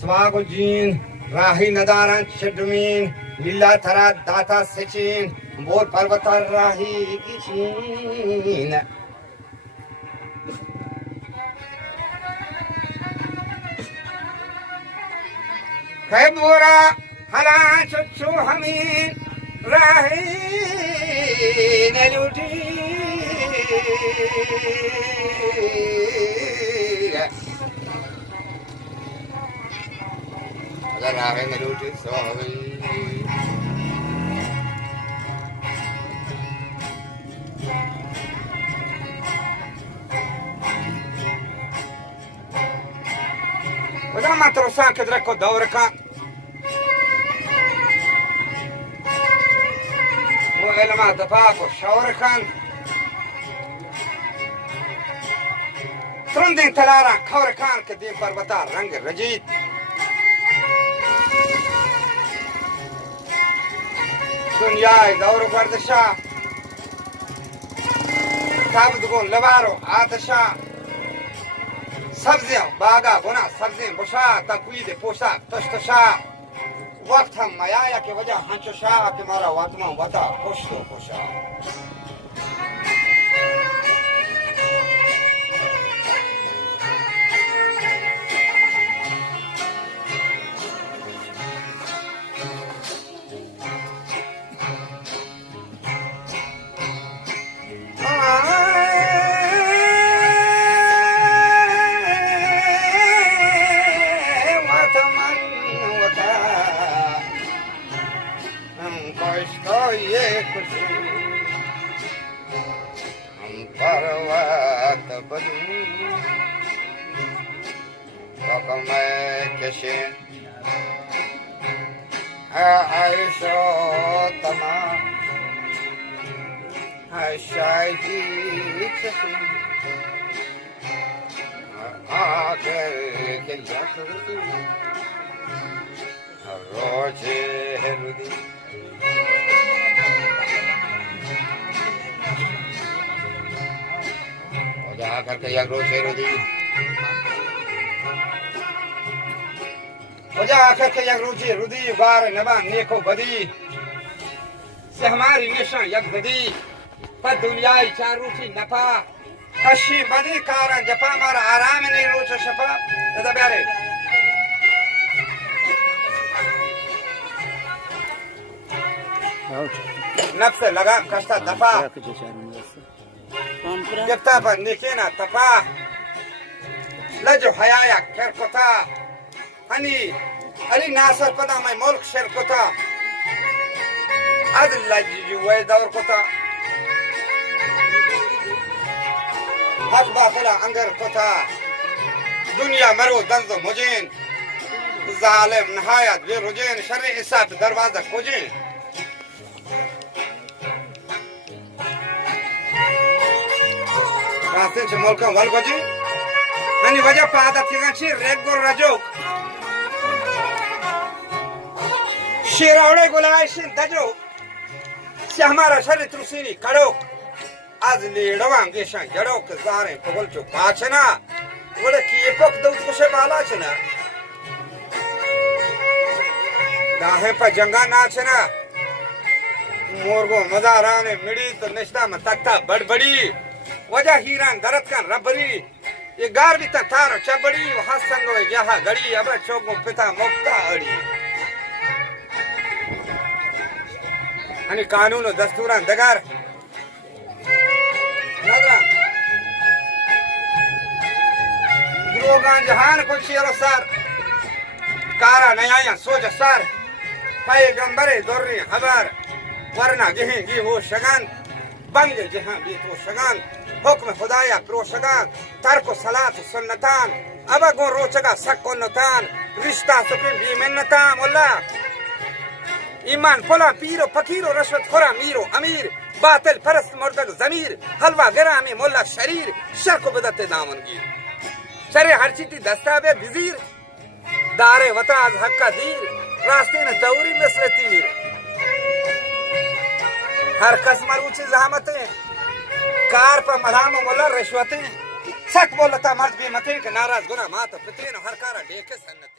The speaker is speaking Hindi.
स्वागुजीन राही नदारन चडमीन लीला थरा दाता सचिन बोर पर्वत राही गिचीन खैबूरा हला चुच्चू हमीन राही नलूटी अगर राही नलूटी सोवी वदा मात्रोसा किधर को दौर का वो इल्मा दफा को शौर खान तुरंत तलारा खौर खान के दिन पर बता रंग रजीत दुनिया दौर गर्दशा ताबद को लबारो आतशा सब्जियां बागा बुना सब्जियां बुशा तकवीद पोशा तश्तशा वक्त हम मयाया के वजह हंचशा के मारा वातमा वता पोशतो पोशा पर्वत बदू कशेन आयशो तमा शाही आकर के रोजे रुदी करके या रोजे रुदी वजह करके या रोजे रुदी बार नबा नेको बदी से हमारी निशान यक बदी पर दुनिया चार रुचि नफा कशी बदी कारण जपा मारा आराम नहीं रोच शफा दादा प्यारे नफ्स लगा कष्टा दफा जप्ता पर निकेना तपा लजो हयाया कर कोता हनी अली नासर पदा मैं मुल्क शेर कोता अद लजो वे दौर कोता हक बाखला अंगर कोता दुनिया मरो दंजो मुजीन जालिम नहायत वे रुजीन शर्र इंसाफ दरवाजा खोजें रास्ते से मोलका वाल बजे मैंने वजह पादा थिगा ची रेगो रजोक शेरावड़े गुलाय शिन दजो से हमारा शरीर त्रुसीनी कड़ोक आज लीडवांग गेशा जड़ोक जारे पगल चो पाचना बोले कि ये पक दो कुशे बाला चना दाहे पर जंगा नाचना मोरगो मदाराने मिड़ी तो निश्ता में तख्ता बड़बड़ी वजह हीरान दरत का रबरी ये गार भी तारो चबड़ी वहां संग यहाँ गड़ी अब चौको पिता मुक्ता अड़ी हनी कानून और दस्तूरान दगार नगरा द्रोगान जहान को शेर सर कारा नया सोच सर पैगंबरे दोर्री खबर वरना गहेंगी हो शगन बंग जहां भी तो शगन हुक्म खुदाया प्रोशगान तर्क सलात सुन्नतान अब गो रोचगा सक्को नतान रिश्ता सुप्रीम भी मिन्नता मुल्ला ईमान पुला पीरो फकीरो रश्वत खोरा मीरो अमीर बातिल परस्त मुर्दक जमीर हलवा गिरामी मुल्ला शरीर शर्क बदते दामनगीर शरे हर चीती दस्तावे बिजीर दारे वताज हक्का दीर रास्ते न दौरी मिस्र तीर हर कसमर ऊंची जहामतें कार पर मलाम मोला रिश्वतें सच बोलता मर्द भी मते के नाराज गुना मात फितरे न हर कारा देखे सन्नत